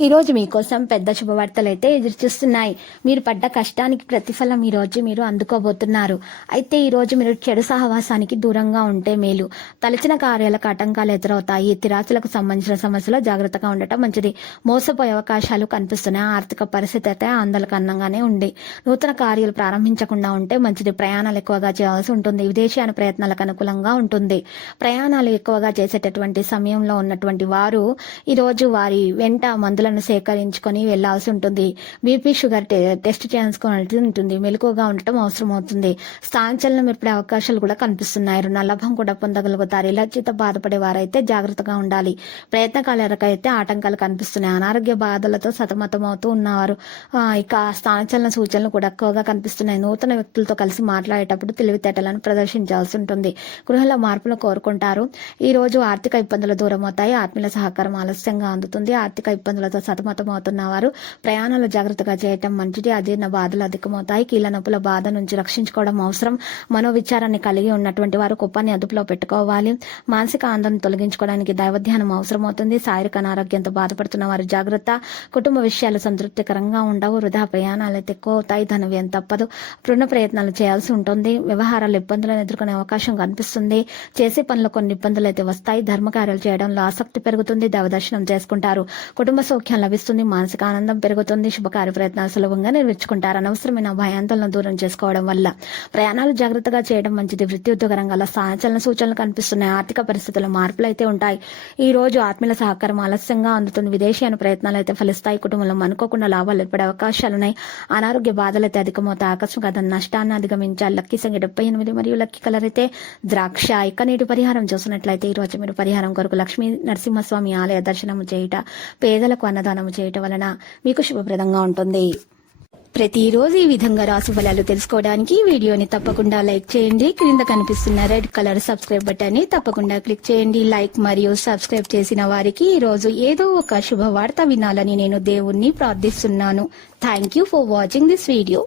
ఈరోజు మీకోసం పెద్ద శుభవార్తలు అయితే ఎదురు చూస్తున్నాయి మీరు పడ్డ కష్టానికి ప్రతిఫలం ఈ రోజు మీరు అందుకోబోతున్నారు. అయితే ఈరోజు మీరు చెడు సహవాసానికి దూరంగా ఉంటే మేలు. తలచిన కార్యాలకు ఆటంకాలు ఎదురవుతాయి. తిరాచులకు సంబంధించిన సమస్యలో జాగ్రత్తగా ఉండటం మంచిది. మోసపోయే అవకాశాలు కనిపిస్తున్నాయి. ఆర్థిక పరిస్థితి అయితే ఆందోళనకరంగానే ఉంది. నూతన కార్యాలు ప్రారంభించకుండా ఉంటే మంచిది. ప్రయాణాలు ఎక్కువగా చేయాల్సి ఉంటుంది. విదేశీయాన ప్రయత్నాలకు అనుకూలంగా ఉంటుంది. ప్రయాణాలు ఎక్కువగా చేసేటటువంటి సమయంలో ఉన్నటువంటి వారు ఈరోజు వారి వెంట మందులను సేకరించుకొని వెళ్ళాల్సి ఉంటుంది. బీపీ షుగర్ టెస్ట్ చేసుకోవాల్సి ఉంటుంది. మెలకుగా ఉండటం అవసరం అవుతుంది స్థానచలనం ఏర్పడే అవకాశాలు కూడా కనిపిస్తున్నాయి. రుణ లాభం కూడా పొందగలుగుతారు. ఇలర్జీతో బాధపడే వారైతే జాగ్రత్తగా ఉండాలి. ప్రయత్నకాలకైతే ఆటంకాలు కనిపిస్తున్నాయి. అనారోగ్య బాధలతో సతమతం అవుతూ ఉన్నవారు ఇక స్థానచలన సూచనలు కూడా ఎక్కువగా కనిపిస్తున్నాయి. నూతన వ్యక్తులతో కలిసి మాట్లాడేటప్పుడు తెలివితేటలను ప్రదర్శించాల్సి ఉంటుంది. గృహంలో మార్పులు కోరుకుంటారు. ఈ రోజు ఆర్థిక ఇబ్బందులు దూరం అవుతాయి ఆత్మీయుల సహకారం ఆలస్యంగా అందుతుంది. ఆర్థిక ఇబ్బందులతో సతమతమవుతున్న వారు ప్రయాణాలు జాగ్రత్తగా చేయటం మంచిది. అజీర్ణ బాధలు అధికమవుతాయి. కీళ్ళ నొప్పుల బాధ నుంచి రక్షించుకోవడం అవసరం. మనోవిచారాన్ని కలిగి ఉన్నటువంటి వారు కుప్పాన్ని అదుపులో పెట్టుకోవాలి. మానసిక ఆందోళన తొలగించుకోవడానికి దైవధ్యానం అవసరమవుతుంది. శారీరక అనారోగ్యంతో బాధపడుతున్న వారు జాగ్రత్త. కుటుంబ విషయాలు సంతృప్తికరంగా ఉండవు. వృధా ప్రయాణాలు అయితే ఎక్కువ అవుతాయి ధన వ్యయం తప్పదు. రుణ ప్రయత్నాలు చేయాల్సి ఉంటుంది. వ్యవహారాలు ఇబ్బందులను ఎదుర్కొనే అవకాశం కనిపిస్తుంది. చేసే పనులు కొన్ని ఇబ్బందులు అయితే వస్తాయి. ధర్మకార్యాలు చేయడంలో ఆసక్తి పెరుగుతుంది. దైవదర్శనం చేసుకుంటారు. కుటుంబ సౌఖ్యం లభిస్తుంది మానసిక ఆనందం పెరుగుతుంది శుభకార్య ప్రయత్నాలు సులభంగా నిర్వహించుకుంటారు. అనవసరమైన భయాందోళన దూరం చేసుకోవడం వల్ల ప్రయాణాలు జాగ్రత్తగా చేయడం మంచిది. వృత్తి ఉద్యోగ రంగాల సాచలన సూచనలు కనిపిస్తున్నాయి. ఆర్థిక పరిస్థితుల్లో మార్పులు అయితే ఉంటాయి. ఈ రోజు ఆత్మీయుల సహకారం ఆలస్యంగా అందుతుంది. విదేశీయాన ప్రయత్నాలు అయితే ఫలిస్తాయి. కుటుంబంలో అనుకోకుండా లాభాలు ఏర్పడే అవకాశాలున్నాయి. అనారోగ్య బాధలు అయితే అధికమవుతాయి. ఆకస్మిక నష్టాన్ని అధిగమించాలి. లక్కీ సంఖ్య డెబ్బై ఎనిమిది మరియు లక్కీ కలర్ అయితే ద్రాక్ష ఇక నీటి పరిహారం చూసినట్లయితే ఈ రోజు మీరు పరిహారం కొరకు లక్ష్మీ నరసింహస్వామి ఆలయ దర్శనం చేయుట పేద పేదలకు అన్నదానము చేయటం వలన మీకు శుభప్రదంగా ఉంటుంది. ప్రతిరోజు ఈ విధంగా రాసు ఫలాలు తెలుసుకోవడానికి వీడియోని తప్పకుండా లైక్ చేయండి. క్రింద కనిపిస్తున్న రెడ్ కలర్ సబ్స్క్రైబ్ బటన్ని తప్పకుండా క్లిక్ చేయండి. లైక్ మరియు సబ్స్క్రైబ్ చేసిన వారికి ఈ రోజు ఏదో ఒక శుభవార్త వినాలని నేను దేవుణ్ణి ప్రార్థిస్తున్నాను. Thank you for watching this video